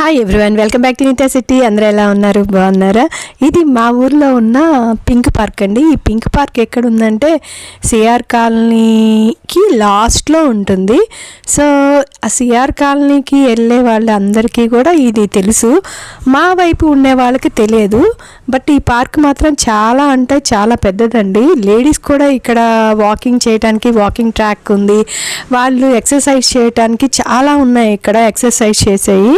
Hi everyone welcome back to Neeta city అందరూ ఎలా ఉన్నారు? బాగున్నారా? ఇది మా ఊర్లో ఉన్న పింక్ పార్క్ అండి. ఈ పింక్ పార్క్ ఎక్కడ ఉందంటే సిఆర్ కాలనీకి లాస్ట్లో ఉంటుంది. సో ఆ సిఆర్ కాలనీకి వెళ్ళే వాళ్ళందరికీ కూడా ఇది తెలుసు. మా వైపు ఉండే వాళ్ళకి తెలియదు. బట్ ఈ పార్క్ మాత్రం చాలా అంటే చాలా పెద్దదండి. లేడీస్ కూడా ఇక్కడ వాకింగ్ చేయడానికి వాకింగ్ ట్రాక్ ఉంది. వాళ్ళు ఎక్సర్సైజ్ చేయడానికి చాలా ఉన్నాయి ఇక్కడ ఎక్సర్సైజ్ చేసేవి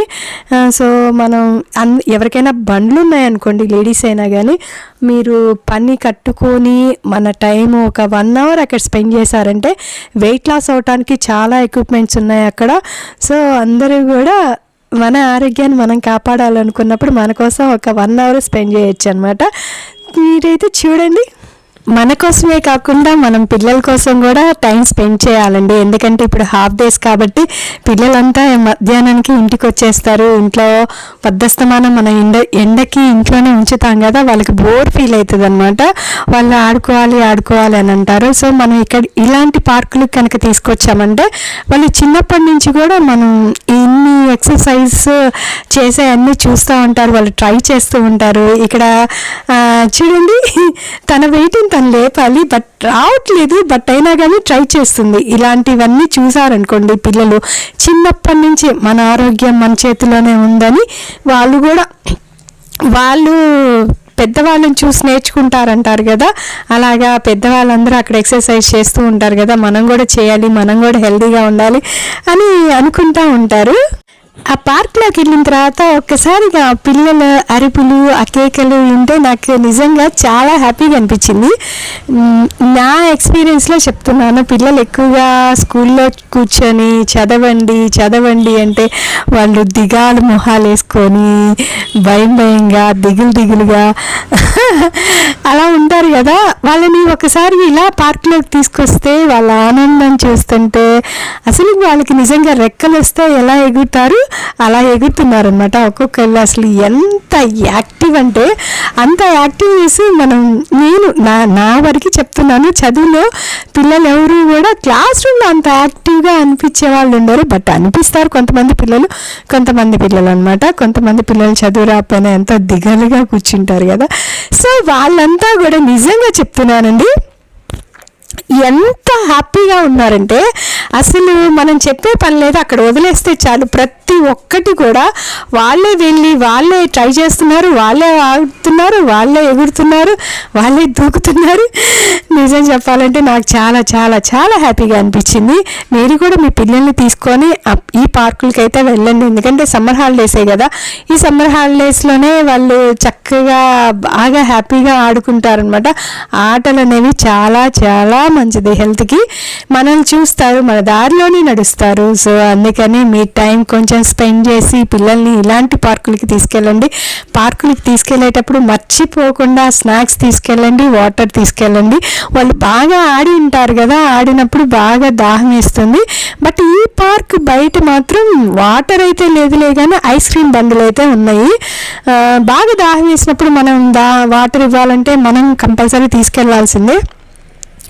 సో మనం అన్ ఎవరికైనా బండ్లు ఉన్నాయనుకోండి లేడీస్ అయినా కానీ మీరు పని కట్టుకొని మన టైం ఒక వన్ అవర్ అక్కడ స్పెండ్ చేశారంటే వెయిట్ లాస్ అవడానికి చాలా ఎక్విప్మెంట్స్ ఉన్నాయి అక్కడ. సో అందరూ కూడా మన ఆరోగ్యాన్ని మనం కాపాడాలనుకున్నప్పుడు మన కోసం ఒక వన్ అవర్ స్పెండ్ చేయొచ్చు అనమాట మీరైతే చూడండి. మన కోసమే కాకుండా మనం పిల్లల కోసం కూడా టైం స్పెండ్ చేయాలండి. ఎందుకంటే ఇప్పుడు హాఫ్ డేస్ కాబట్టి పిల్లలంతా మధ్యాహ్నానికి ఇంటికి వచ్చేస్తారు. ఇంట్లో పద్దస్తమానం మనం ఎండ ఎండకి ఇంట్లోనే ఉంచుతాం కదా వాళ్ళకి బోర్ ఫీల్ అవుతుంది అనమాట వాళ్ళు ఆడుకోవాలి ఆడుకోవాలి అని అంటారు. సో మనం ఇక్కడ ఇలాంటి పార్కులు కనుక తీసుకొచ్చామంటే వాళ్ళు చిన్నప్పటి నుంచి కూడా మనం ఇన్ని ఎక్సర్సైజ్ చేసే అన్నీ చూస్తూ ఉంటారు. వాళ్ళు ట్రై చేస్తూ ఉంటారు. ఇక్కడ చూడండి తన వెయిట్ని తను లేపాలి బట్ రావట్లేదు బట్ అయినా కానీ ట్రై చేస్తుంది. ఇలాంటివన్నీ చూసారనుకోండి పిల్లలు. చిన్నప్పటి నుంచి మన ఆరోగ్యం మన చేతిలోనే ఉందని వాళ్ళు కూడా వాళ్ళు పెద్దవాళ్ళని చూసి నేర్చుకుంటారంటారు కదా. అలాగా పెద్దవాళ్ళందరూ అక్కడ ఎక్సర్సైజ్ చేస్తూ ఉంటారు కదా. మనం కూడా చేయాలి మనం కూడా హెల్తీగా ఉండాలి అని అనుకుంటూ ఉంటారు. ఆ పార్క్లోకి వెళ్ళిన తర్వాత ఒక్కసారిగా ఆ పిల్లల అరుపులు ఆ కేకలు వింటే నాకు నిజంగా చాలా హ్యాపీగా అనిపించింది. నా ఎక్స్పీరియన్స్లో చెప్తున్నాను పిల్లలు ఎక్కువగా స్కూల్లో కూర్చొని చదవండి చదవండి అంటే వాళ్ళు దిగాలు మొహాలు వేసుకొని భయం భయంగా దిగులు దిగులుగా అలా ఉంటారు కదా. వాళ్ళని ఒకసారి ఇలా పార్క్లోకి తీసుకొస్తే వాళ్ళ ఆనందం చూస్తుంటే అసలు వాళ్ళకి నిజంగా రెక్కలు వస్తే ఎలా ఎగురుతారు? అలా ఎగురుతున్నారనమాట ఒక్కొక్కళ్ళు. అసలు ఎంత యాక్టివ్ అంటే అంత యాక్టివ్ చేసి మనం నేను నా నా వరకు చెప్తున్నాను. చదువులో పిల్లలు ఎవరు కూడా క్లాస్ రూమ్లో అంత యాక్టివ్గా అనిపించే వాళ్ళు ఉండరు. బట్ అనిపిస్తారు కొంతమంది పిల్లలు. కొంతమంది పిల్లలు అనమాట కొంతమంది పిల్లలు చదువు రాకపోయినా ఎంతో దిగలుగా కూర్చుంటారు కదా. సో వాళ్ళంతా కూడా నిజంగా చెప్తున్నానండి. ఎంత హ్యాపీగా ఉన్నారంటే అసలు మనం చెప్పే పని లేదు అక్కడ వదిలేస్తే చాలు. ప్రతి ఒక్కటి కూడా వాళ్ళే వెళ్ళి వాళ్ళే ట్రై చేస్తున్నారు వాళ్ళే ఆడుతున్నారు వాళ్ళే ఎగురుతున్నారు వాళ్ళే దూకుతున్నారు. నిజం చెప్పాలంటే నాకు చాలా చాలా చాలా హ్యాపీగా అనిపించింది. మీరు కూడా మీ పిల్లల్ని తీసుకొని ఈ పార్కులకి అయితే వెళ్ళండి. ఎందుకంటే సమ్మర్ హాలిడేసే కదా. ఈ సమ్మర్ హాలిడేస్లోనే వాళ్ళు చక్కగా బాగా హ్యాపీగా ఆడుకుంటారనమాట ఆటలు అనేవి చాలా చాలా చాలా మంచిది హెల్త్కి. మనల్ని చూస్తారు మన దారిలోనే నడుస్తారు. సో అందుకని మీ టైం కొంచెం స్పెండ్ చేసి పిల్లల్ని ఇలాంటి పార్కులకి తీసుకెళ్ళండి. పార్కులకి తీసుకెళ్ళేటప్పుడు మర్చిపోకుండా స్నాక్స్ తీసుకెళ్ళండి వాటర్ తీసుకెళ్ళండి. వాళ్ళు బాగా ఆడి ఉంటారు కదా ఆడినప్పుడు బాగా దాహం వేస్తుంది. బట్ ఈ పార్క్ బయట మాత్రం వాటర్ అయితే లేదులే కానీ ఐస్ క్రీమ్ బండ్లు అయితే ఉన్నాయి. బాగా దాహం వేసినప్పుడు మనం దా వాటర్ ఇవ్వాలంటే మనం కంపల్సరీ తీసుకెళ్ళాల్సిందే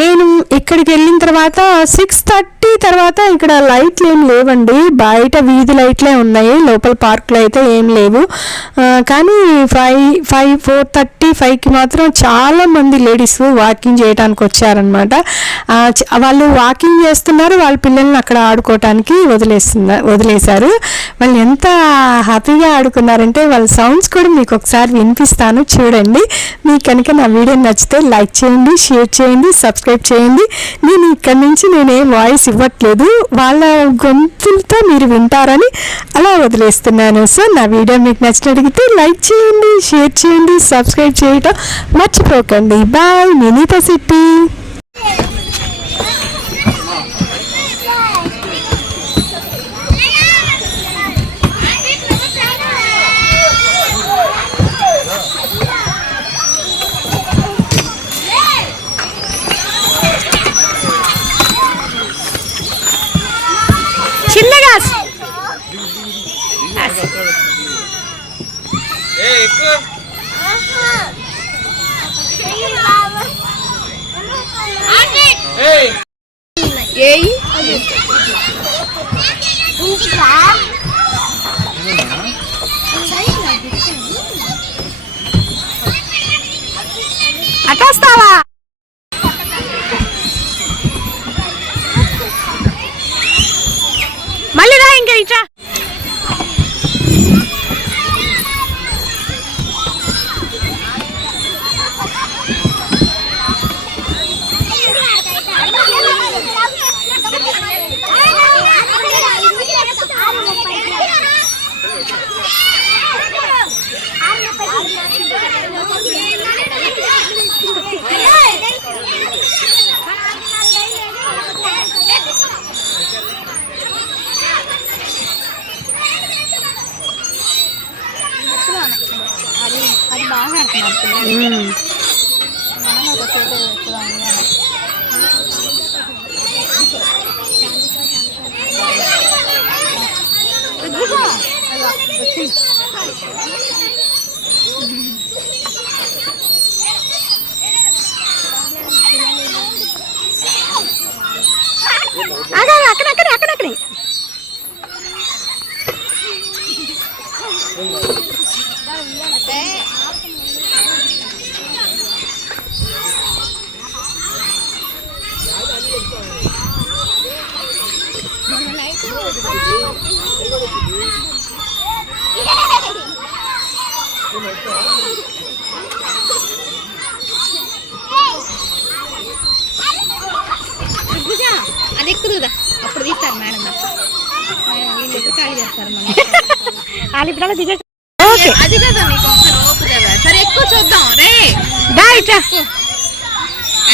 నేను ఇక్కడికి వెళ్ళిన తర్వాత సిక్స్ థర్టీ తర్వాత ఇక్కడ లైట్లు ఏం లేవండి. బయట వీధి లైట్లే ఉన్నాయి. లోపల పార్క్లో అయితే ఏం లేవు. కానీ ఫైవ్ ఫైవ్ ఫోర్ థర్టీ ఫైవ్కి మాత్రం చాలా మంది లేడీస్ వాకింగ్ చేయడానికి వచ్చారనమాట వాళ్ళు వాకింగ్ చేస్తున్నారు. వాళ్ళ పిల్లల్ని అక్కడ ఆడుకోవటానికి వదిలేస్తున్నారు వదిలేశారు. వాళ్ళు ఎంత హ్యాపీగా ఆడుకున్నారంటే వాళ్ళ సౌండ్స్ కూడా మీకు ఒకసారి వినిపిస్తాను. చూడండి. మీకు కనుక నా వీడియో నచ్చితే లైక్ చేయండి షేర్ చేయండి సబ్స్క్రైబ్ చేయండి. నేను ఇక్కడి నుంచి నేనేం వాయిస్ ఇవ్వట్లేదు. వాళ్ళ గొంతులతో మీరు వింటారని అలా వదిలేస్తున్నాను. సో నా వీడియో మీకు నచ్చినట్లయితే లైక్ చేయండి షేర్ చేయండి సబ్స్క్రైబ్ చేయటం మర్చిపోకండి. బాయ్ మినీత సిట్టి అది బాగా ఆడుతున్నారు పిల్లలు. మనం ఒకసేపు ఎక్కుదాం అని. ఇదిగో. అలా, అది ఎక్కుదుదా అప్పుడు తీస్తారు మేడం వీళ్ళు ఖాళీ చేస్తారు మనం ఆలిపిడాలో దిగే ఓకే. అది కదా నీకు ఒకసారి ఓపు కదా. సరే ఎక్కువ చూద్దాం. రే.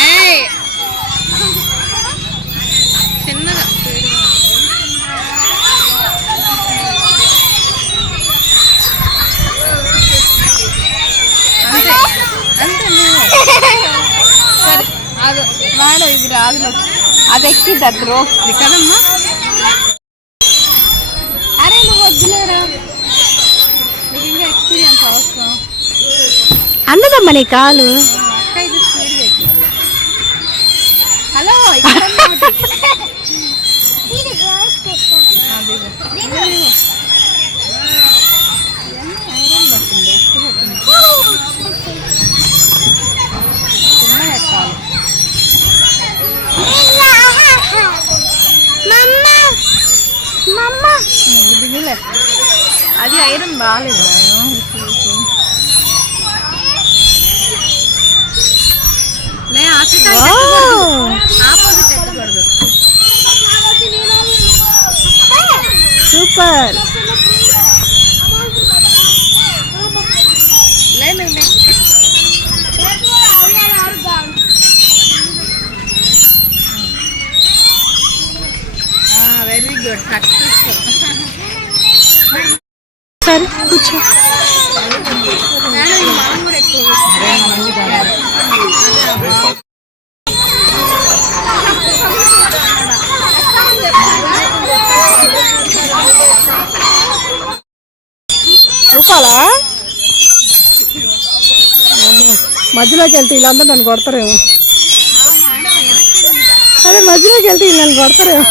ఏయ్. చిన్నగా. అంతే. అంతే సరే అది వాడు ఇది రాదు. అది ఎక్కిద్ది అది రోప్ది కదమ్మా అరే నువ్వు వద్దులేరా? నీకు ఇంకా ఎక్స్పీరియన్స్ అవసరం. అందదమ్మా నీ కాలు. ఐరన్ బాగాలేదు సూపర్. Very good. సక్సెస్ఫుల్ సరే కూర్చో. మేడం మధ్యలోకి వెళ్తే వీళ్ళందరూ నన్ను కొడతారేమో. అదే మధ్యలోకి వెళ్తే వీళ్ళు నన్ను కొడతారేమో.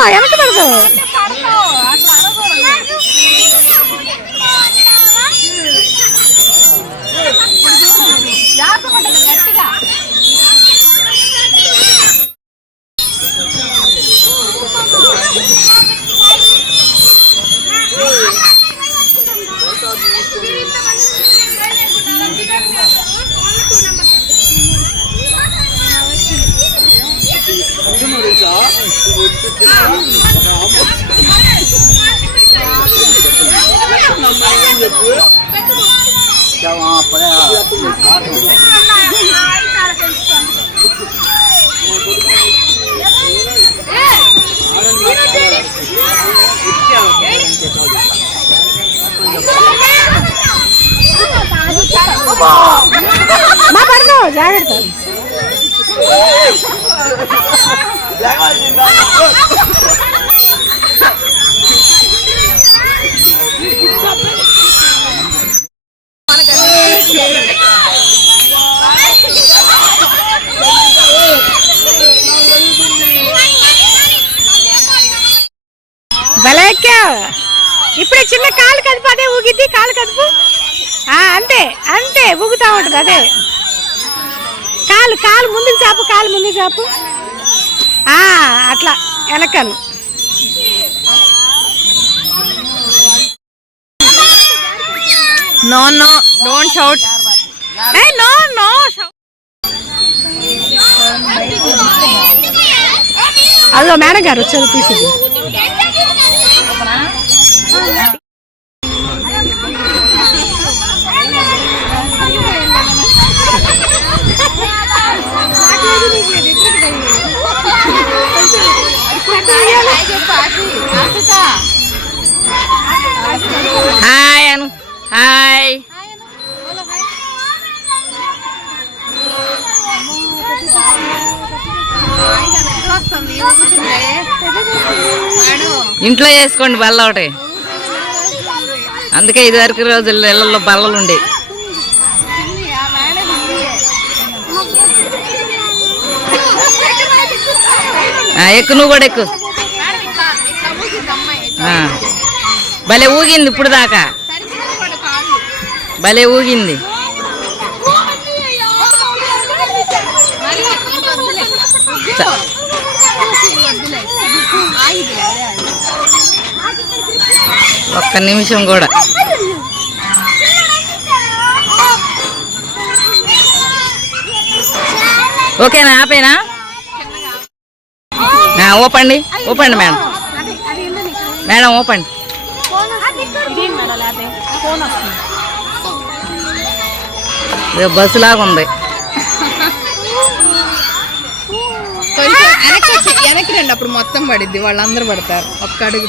নয় আমি তো পারব। మా పడతావు జాగ్రత్త బలేక్కా ఇప్పుడే చిన్న కాలు కదుపు అదే ఊగిద్ది కాలు కదుపు. ఆ, అంతే అంతే ఊగుతా ఉంటుంది అదే. కాలు కాలు ముందుకు చాపు కాలు ముందుకు చాపు. అట్లా వెనకను. No no. Don't shout no no అదిగో మేడం గారు వచ్చారు తీసింది ఇంట్లో చేసుకోండి బల్ల ఒకటి. అందుకే ఇది వరకు రోజుల్లో ఇళ్ళలో బల్లలు ఉండే. ఎక్కు నువ్వు కూడా ఎక్కు భలే ఊగింది ఇప్పుడు దాకా. భలే ఊగింది. ఒక్క నిమిషం కూడా. ఓకేనా? ఆపేనా? ఆ, ఓపండి. ఓపండి మేడం. మేడం ఓపండి. బస్సు లాగా ఉంది. కొంచెం వెనక్కి వచ్చి వెనక్కి రండి. అప్పుడు మొత్తం పడిద్ది. వాళ్ళందరూ పడతారు. ఒక్క అడుగు.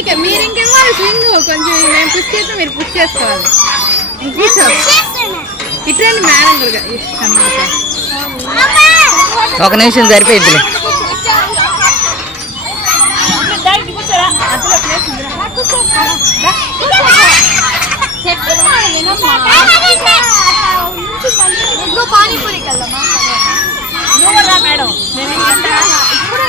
మీకు మీరు ఇంకివ్వాలి స్వింగ్ కొంచెం మేము పుష్ చేస్తే మీరు పుష్ చేసుకోవాలి ఇంక కూర్చో ఇట్రండి మేడం గారు అన్నమాట ఒక నిమిషం పానీపూరికి వెళ్దామా మేడం ఇప్పుడే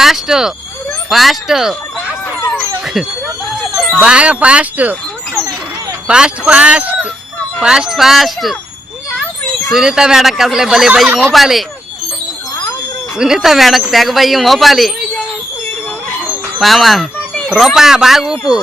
ఫాస్ట్. ఫాస్ట్. బాగా fast. Fast fast. Fast fast. Sunitha మేడకు అసలే భలే భయం మోపాలి. సునీత మేడకు తెగ భయం మోపాలి. మామ రూపా బాగా ఊపు.